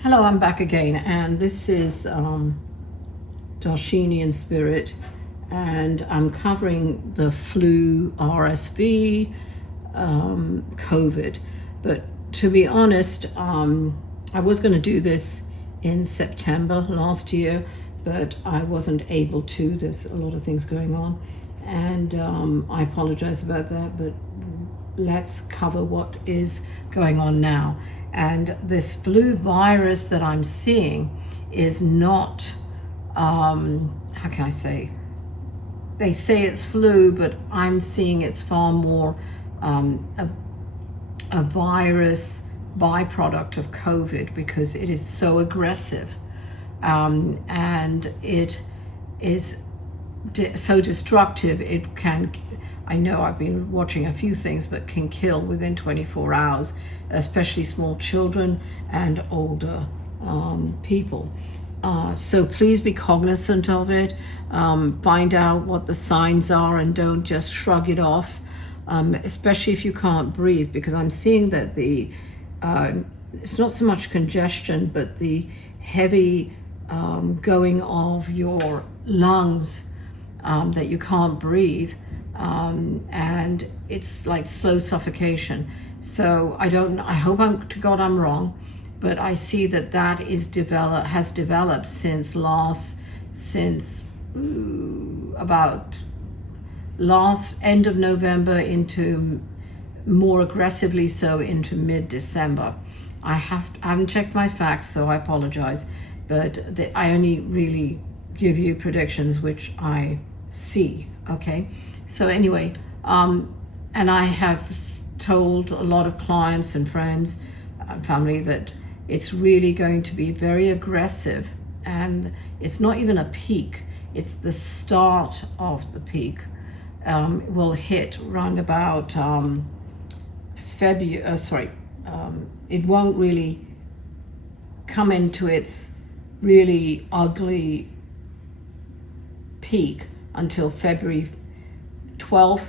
Hello, I'm back again, and this is Darshini in Spirit, and I'm covering the flu, RSV, COVID. But to be honest, I was going to do this in September last year, but I wasn't able to. There's a lot of things going on, and I apologize about that, but let's cover what is going on now. And this flu virus that I'm seeing is not, how can I say? They say it's flu, but I'm seeing it's far more a virus byproduct of COVID because it is so aggressive, and it is so destructive. It can, I know I've been watching a few things, but can kill within 24 hours, especially small children and older people. So please be cognizant of it. Find out what the signs are and don't just shrug it off, especially if you can't breathe, because I'm seeing that it's not so much congestion, but the heavy going of your lungs, that you can't breathe. And it's like slow suffocation. So I hope to God I'm wrong, but I see that has developed since about end of November into more aggressively so into mid-December. I haven't checked my facts, so I apologize, but I only really give you predictions which I see, okay? So anyway, and I have told a lot of clients and friends and family that it's really going to be very aggressive, and it's not even a peak, it's the start of the peak. Will hit round about February, it won't really come into its really ugly peak until February 12th,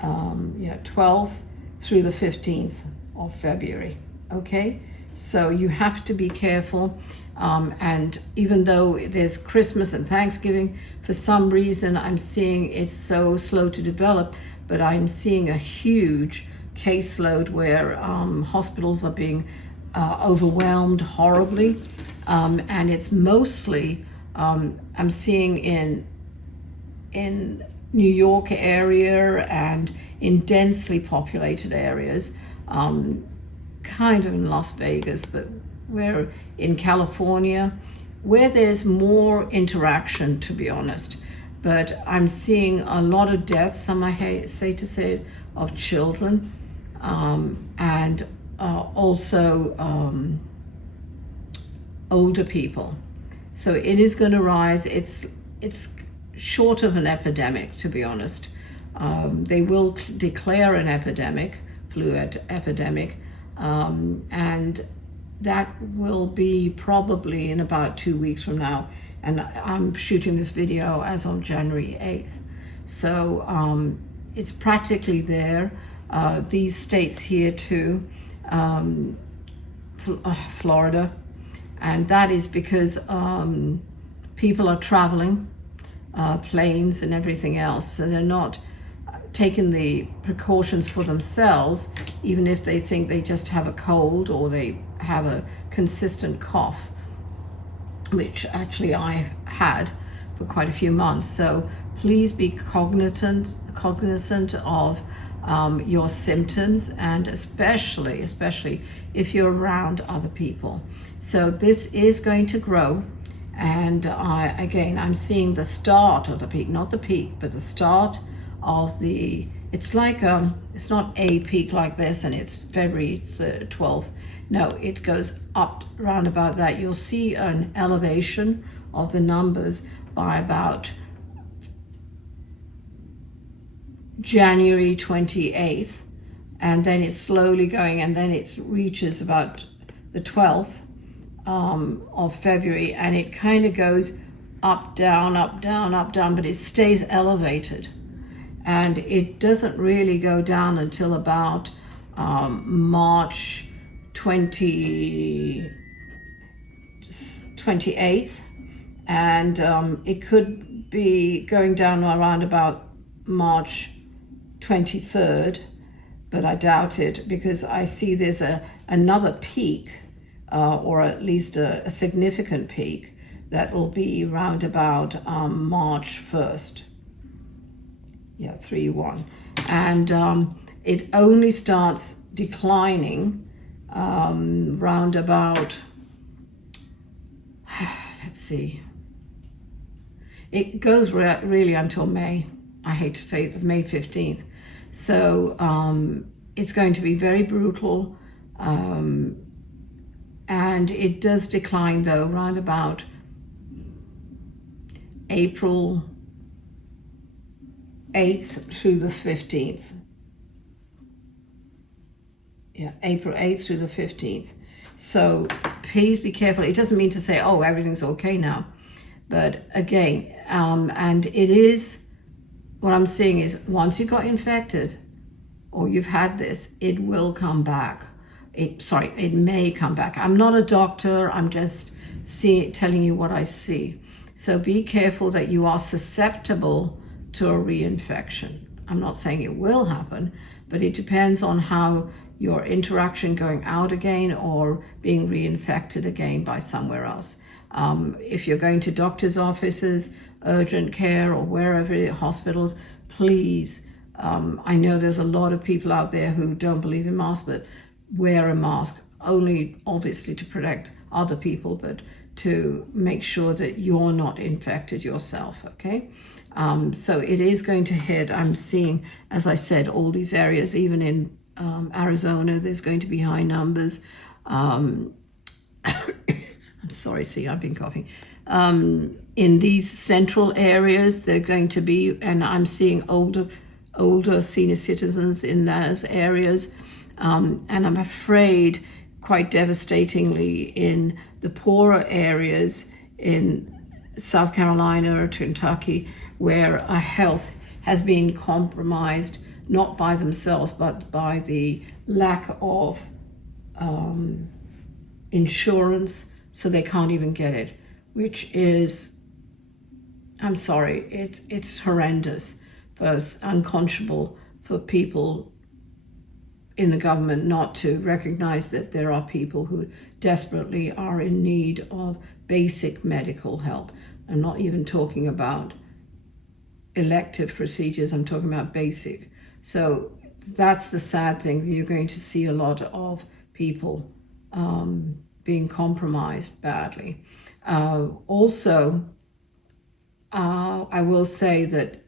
12th through the 15th of February, okay? So you have to be careful, and even though there's Christmas and Thanksgiving, for some reason I'm seeing it's so slow to develop, but I'm seeing a huge caseload where hospitals are being overwhelmed horribly, and it's mostly, I'm seeing in New York area and in densely populated areas, kind of in Las Vegas, but we're in California, where there's more interaction, to be honest. But I'm seeing a lot of deaths, some I hate to say it, of children, and also older people. So it is going to rise. It's short of an epidemic, to be honest. They will declare an epidemic, flu epidemic, and that will be probably in about 2 weeks from now. And I'm shooting this video as on January 8th. So it's practically there. These states here too, Florida, and that is because people are traveling, planes and everything else, so they're not taking the precautions for themselves, even if they think they just have a cold or they have a consistent cough, which actually I had for quite a few months. So please be cognizant of your symptoms, and especially if you're around other people. So this is going to grow. And I'm seeing the start of the peak, not the peak, but the start of it's like, it's not a peak like this and it's February 12th. No, it goes up round about that. You'll see an elevation of the numbers by about January 28th. And then it's slowly going, and then it reaches about the 12th. Of February, and it kind of goes up, down, up, down, up, down, but it stays elevated, and it doesn't really go down until about March 20 28th, and it could be going down around about March 23rd, but I doubt it, because I see there's another peak, or at least a significant peak, that will be round about March 1st. Yeah, 3-1. And it only starts declining round about, let's see, it goes really until May. I hate to say it, May 15th. So it's going to be very brutal. And it does decline though, round about April 8th through the 15th. Yeah, April 8th through the 15th. So please be careful. It doesn't mean to say, oh, everything's okay now. But again, and it is, what I'm seeing is once you got infected or you've had this, it will come back. It may come back. I'm not a doctor. I'm just telling you what I see. So be careful that you are susceptible to a reinfection. I'm not saying it will happen, but it depends on how your interaction going out again or being reinfected again by somewhere else. If you're going to doctor's offices, urgent care, or wherever, hospitals, please, I know there's a lot of people out there who don't believe in masks, but wear a mask, only obviously to protect other people, but to make sure that you're not infected yourself, okay? So it is going to hit, I'm seeing, as I said, all these areas, even in Arizona, there's going to be high numbers. I'm sorry, see, I've been coughing. In these central areas, they're going to be, and I'm seeing older senior citizens in those areas. And I'm afraid, quite devastatingly, in the poorer areas in South Carolina or Kentucky, where our health has been compromised, not by themselves, but by the lack of insurance, so they can't even get it, which is, I'm sorry, it's horrendous. First, unconscionable for people in the government not to recognize that there are people who desperately are in need of basic medical help. I'm not even talking about elective procedures, I'm talking about basic. So that's the sad thing. You're going to see a lot of people being compromised badly. Also, I will say that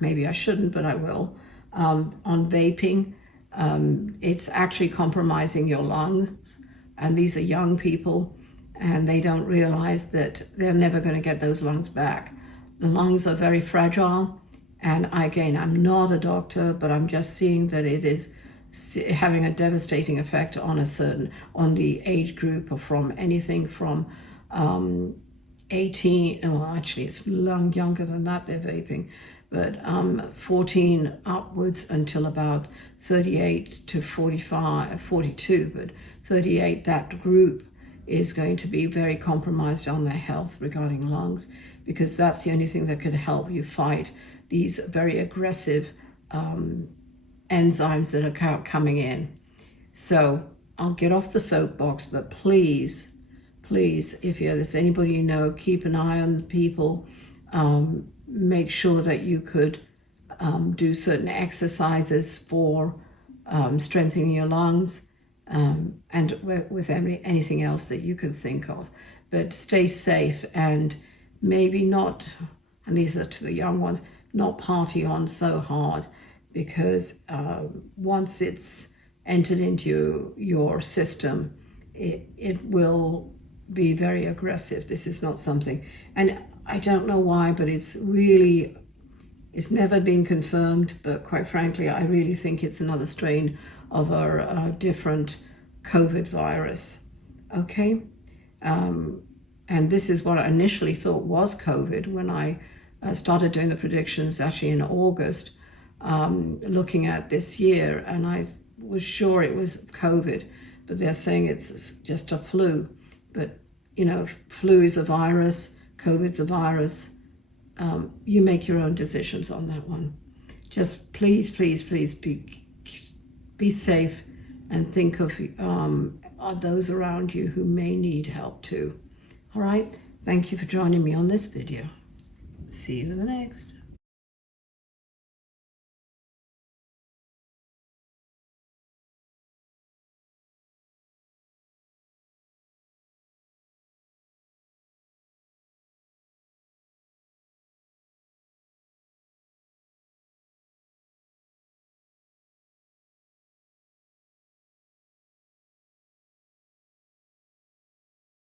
maybe I shouldn't, but I will, on vaping, it's actually compromising your lungs. And these are young people, and they don't realize that they're never going to get those lungs back. The lungs are very fragile. And again, I'm not a doctor, but I'm just seeing that it is having a devastating effect on the age group, or from anything from 18, well, actually it's long younger than that they're vaping, but 14 upwards until about 38 to 45, 42, but 38, that group is going to be very compromised on their health regarding lungs, because that's the only thing that could help you fight these very aggressive enzymes that are coming in. So I'll get off the soapbox, but please, if there's anybody you know, keep an eye on the people. Make sure that you could do certain exercises for strengthening your lungs, and with anything else that you could think of. But stay safe, and maybe not, and these are to the young ones, not party on so hard, because once it's entered into your system, it will be very aggressive. This is not something, and I don't know why, but it's never been confirmed, but quite frankly, I really think it's another strain of a different COVID virus, okay? And this is what I initially thought was COVID when I started doing the predictions actually in August, looking at this year, and I was sure it was COVID, but they're saying it's just a flu. But, you know, flu is a virus, COVID's a virus. You make your own decisions on that one. Just please, please, please be safe and think of those around you who may need help too. All right? Thank you for joining me on this video. See you in the next.